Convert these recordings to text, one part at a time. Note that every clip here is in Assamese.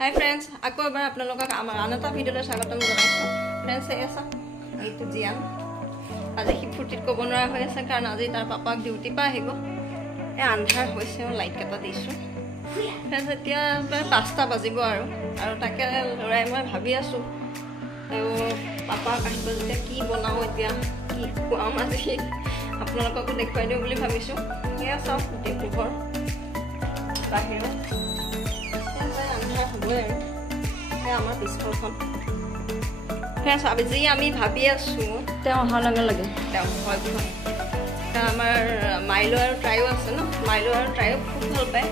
Hi friends, আকৌ এবাৰ আপোনালোকক আমাৰ আন এটা ভিডিঅ'লৈ স্বাগতম জনাইছো। Friends, এইটো জিয়ান আজি ফুৰ্তিত ক'ব নোৱাৰা হৈ আছে কাৰণ আজি তাৰ পাপাক ডিউটি পা আহিব। আন্ধাৰ হৈছে লাইট কেটা দিছো। Friends, এতিয়া প্ৰায় 5টা বাজিব আৰু তাকে লৰাই মই ভাবি আছো পাপা আহিব যেতিয়া কি বনাও এতিয়া কি খুৱাম আজি আপোনালোককো দেখুৱাই দিও বুলি ভাবিছো। এয়া চাওক দেখুবৰ বাহিৰত আমাৰ পিছখন ফ্ৰেন্ডছ আজি আমি ভাবি আছো তেওঁ অহাৰ লগে লগে তেওঁ হয় আমাৰ মাইলো আৰু ট্ৰাইও আছে ন মাইলো আৰু ট্ৰাইও খুব ভাল পায়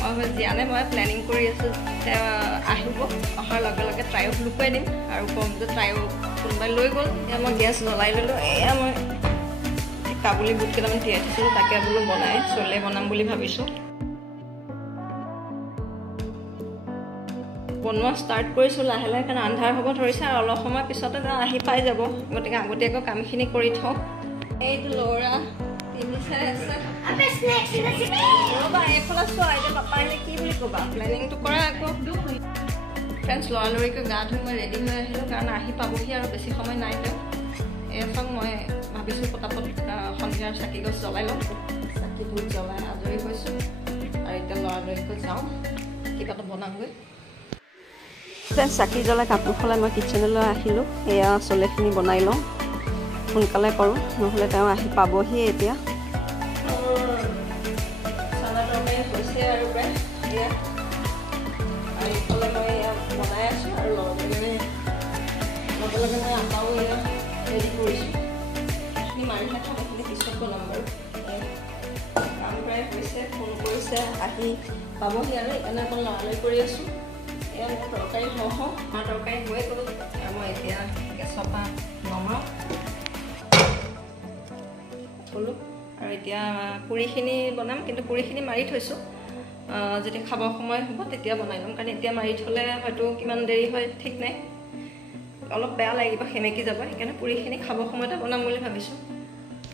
মই জিয়ানে মই প্লেনিং কৰি আছো তেওঁ আহিব অহাৰ লগে লগে ট্ৰাইও লুকুৱাই দিম আৰু কম যে ট্ৰাইও কোনোবাই লৈ গ'ল এতিয়া মই গেছ জ্বলাই ল'লো এয়া মই কাবুলি বুট কেইটামান তিয়াই থৈছিলোঁ তাকে বোলো বনাই চলে বনাম বুলি ভাবিছোঁ বনোৱা ষ্টাৰ্ট কৰিছোঁ লাহে লাহে কাৰণ আন্ধাৰ হ'ব ধৰিছে আৰু অলপ সময় পিছতে আহি পাই যাব গতিকে আগতীয়াকৈ কামখিনি কৰি থওঁ এইটো ল'ৰা তিনি চাই আছে ৰ'বা এইফালে চোৱা এতিয়া পাপা আহিলে কি বুলি ক'বা প্লেনিংটো কৰা আকৌ ফ্ৰেণ্ডছ লৰালৰিকৈ গা ধুই মই ৰেডি হৈ আহিলোঁ কাৰণ আহি পাবহি আৰু বেছি সময় নাই তেওঁ এয়া চাওক মই ভাবিছোঁ পটাপট সন্ধিয়াৰ চাকি গছ জ্বলাই লওঁ চাকি ভোট জ্বলাই আজৰি হৈছোঁ আৰু এতিয়া লৰালৰিকৈ যাওঁ কিবা এটা বনাওঁগৈ চাকি জ্বলাই কাপোৰ সলাই মই কিটচেনলৈ আহিলোঁ এয়া চলেখিনি বনাই লওঁ সোনকালে কৰোঁ নহ'লে তেওঁ আহি পাবহি এতিয়া চানা তৰকাৰী হৈছে আৰু প্ৰায় এয়া আৰু এইফালে মই এয়া বনাই আছোঁ আৰু লগে লগে মই আটাও এয়া ৰেডি কৰিছোঁ এইখিনি মাৰি নাথাক এইখিনি পিছত বনাম বাৰু কাম প্ৰায় হৈছে ফোন কৰিছে আহি পাবহি আৰু সেইকাৰণে অকণ লৰালৰি কৰি আছোঁ এয়া মোৰ তৰকাৰী হওঁ আমাৰ তৰকাৰী হৈয়ে গ'ল আৰু মই এতিয়া গেছৰ পৰা নমাওঁ থ'লোঁ আৰু এতিয়া পুৰিখিনি বনাম কিন্তু পুৰিখিনি মাৰি থৈছোঁ যেতিয়া খাবৰ সময় হ'ব তেতিয়া বনাই ল'ম কাৰণ এতিয়া মাৰি থ'লে হয়তো কিমান দেৰি হয় ঠিক নাই অলপ বেয়া লাগিব সেমেকি যাব সেইকাৰণে পুৰিখিনি খাবৰ সময়তে বনাম বুলি ভাবিছোঁ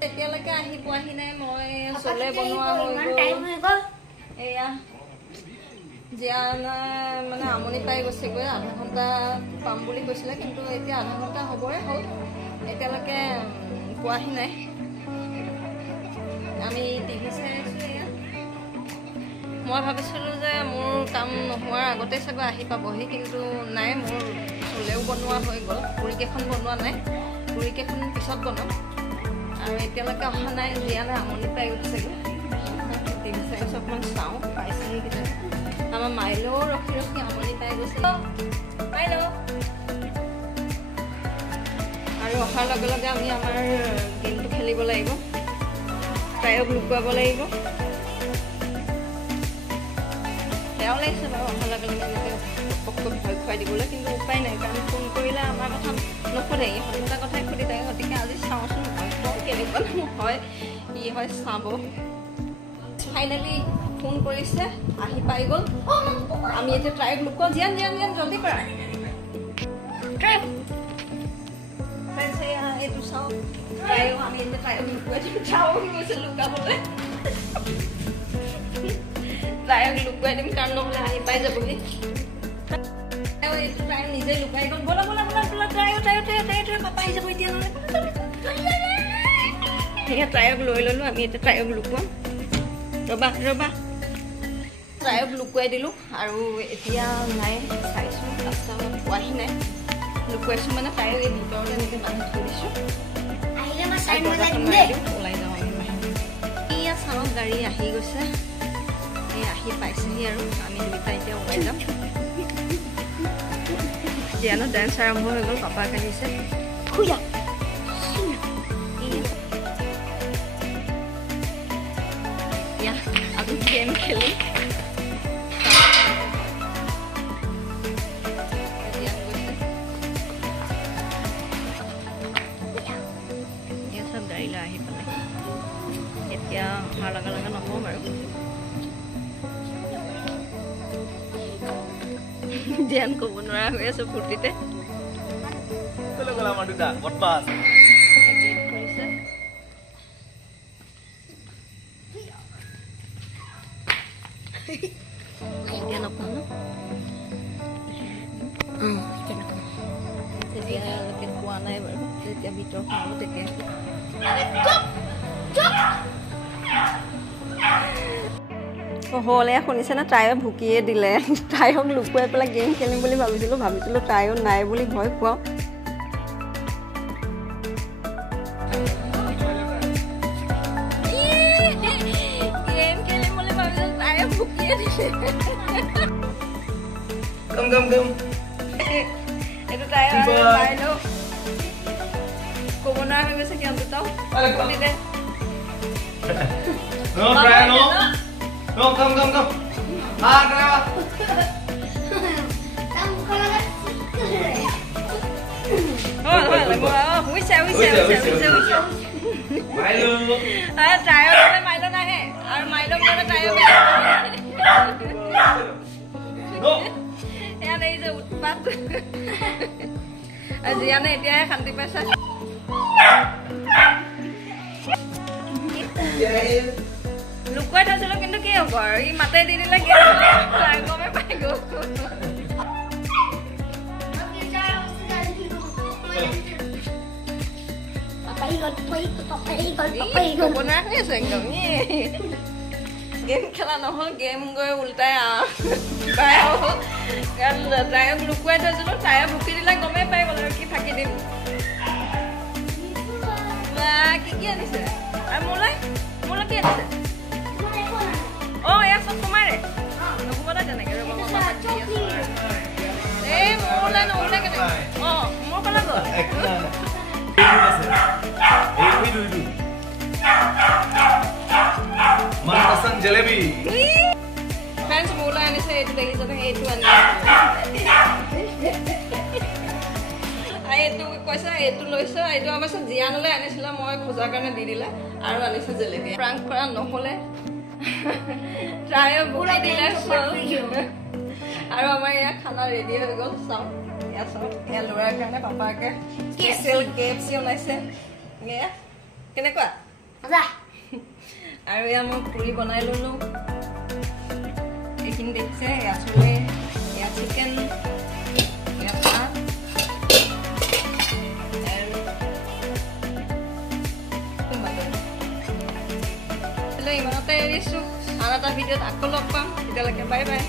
এতিয়ালৈকে আহি পোৱাহি নাই মই চলে বনোৱা হৈ গ'ল এয়া জিয়ানা মানে আমনি পাই গৈছেগৈ আধা ঘণ্টা পাম বুলি কৈছিলে কিন্তু এতিয়া আধা ঘণ্টা হ'বই হ'ল এতিয়ালৈকে পোৱাহি নাই আমি টিভি চাই আছোঁ এয়া মই ভাবিছিলোঁ যে মোৰ কাম নোহোৱাৰ আগতে চাগৈ আহি পাবহি কিন্তু নাই মোৰ চলেও বনোৱা হৈ গ'ল পুৰিকেইখন বনোৱা নাই পুৰিকেইখন পিছত বনাম আৰু এতিয়ালৈকে অহা নাই জিয়ানে আমনি পাই গৈছেগৈ টিভি চাই আছোঁ অকণমান চাওঁ পাইছেহি কেতিয়া আমাৰ মাইলেও ৰখি ৰখি আমনি পাই গৈছে মাইলো আৰু অহাৰ লগে লগে আমি আমাৰ গেমটো খেলিব লাগিব ট্ৰাইক লুকুৱাব লাগিব বেয়াও লাগিছে বাৰু অহাৰ লগে লগে এনেকৈ পককৈ ভয় খুৱাই দিবলৈ কিন্তু উপায় নাই কাৰণ ফোন কৰিলে আমাৰ কথা নুসুধে ইহঁতৰ কথাই সুধি থাকে গতিকে আজি চাওঁচোন কেনেকুৱা হয় কি হয় চাব ফাইনেলি ফোন কৰিছে আহি পাই গ'ল আমি এতিয়া ট্ৰাইক লুকুৱাওঁ জিয়ান জলদি কৰা এইটো চাওঁ আমি এতিয়া ট্ৰাইক লুকুৱাই দিম চাওঁ কি কৈছে লুকাবলৈ ট্ৰাইক লুকুৱাই দিম কাৰণ নহ'লে আহি পাই যাবহি এইটো ট্ৰাইক নিজে লুকাই গ'ল বলা ট্ৰাইক পাপা আহি যাব এতিয়া নহ'লে সেয়া ট্ৰাইক লৈ ল'লোঁ আমি এতিয়া ট্ৰাইক লুকুৱাম ৰ'বা ট্ৰাইক লুকুৱাই দিলোঁ আৰু এতিয়া নাই চাইছোঁ ৰাস্তা পোৱাহি নাই লুকুৱাইছোঁ মানে ট্ৰাইক এই ভিতৰতে এনেকৈ বান্ধি থৈ দিছোঁ ওলাই যাওঁ আমি এয়া চাওঁ গাড়ী আহি গৈছে এই আহি পাইছেহি আৰু আমি দুইটা এতিয়া ওলাই যাম জিয়ানো ডান্স আৰম্ভ হৈ গ'ল পাপাক আহিছে আজি গেম খেলি চব গাড়ীলৈ আহি পালে এতিয়া অহাৰ লগে লগে নকওঁ বাৰু ধ্যান ক'ব নোৱাৰা হৈ আছো ফূৰ্তিতে এতিয়া নকওঁ ন তেতিয়ালৈকে খোৱা নাই বাৰু যেতিয়া ভিতৰত খাব তেতিয়া হ'লে শুনিছে না তাইও ভুকিয়ে দিলে তাইক লুকুৱাই পেলাই গেম খেলিম বুলি ভাবিছিলোঁ তাইও নাই বুলি ভয় খুৱাওঁ গেম খেলিম বুলি ভাবিছিলোঁ তাইও ভুকিয়ে দিলে Come. itu tayo tayo como na may sa kyan to hindi din No, try no. No, come. Ah, try. Wisa. Milo. Tayo na Milo na he. Ar Milo na tayo. No. Yan ay sa utpat. Ayan na ito ay kanti pa sa. Lukuan na sila kinto kiyo ko. Yung matay din nila kiyo. Lago may pago. Papaigot. Kupunan niya sa inyo niya. Game খেলা নহল গেম গৈ উল্টাই তাইক লুকুৱাই থৈছিলো তাই ভুকি দিলে গমেই পাই গ'ল আৰু কি থাকি দিম কি আনিছে আৰু মোলৈ কি আনিছে ইয়াৰ চব কমাৰে নকব দে তেনেকে এই মোলৈ নহ'লে কেনেকে মোৰ ফালে গ'ল मनपसंद जलेबी फ्रेंड्स मोला आने से एटु देखि जने एटु आनि एटु কৈছে एटु লৈছে एटु আমাছে জিয়ানলে আনিছিল মই খোজা কাৰণে দি দিলে আৰু আনিছে জেলেবি প্ৰাঙ্ক কৰা নহলে ট্ৰায় বুকি দিলে আৰু আমাৰ ইয়া খানা ৰেডি হৈ গল চাও ইয়া চাও ইয়া লৰাৰ কাৰণে পাপাকে স্পেশাল কেএফসি ওলাইছে ইয়া কেনেকুৱা মজা আৰু ইয়া মই পুৰি বনাই ললো এইখিনি দেখিছে ইয়াছলে ইয়া চিকেন ইয়া ভাত ইমানতে এৰিছো আৰু এটা ভিডিঅ'ত আকৌ লগ পাম তেতিয়ালৈকে বাই বাই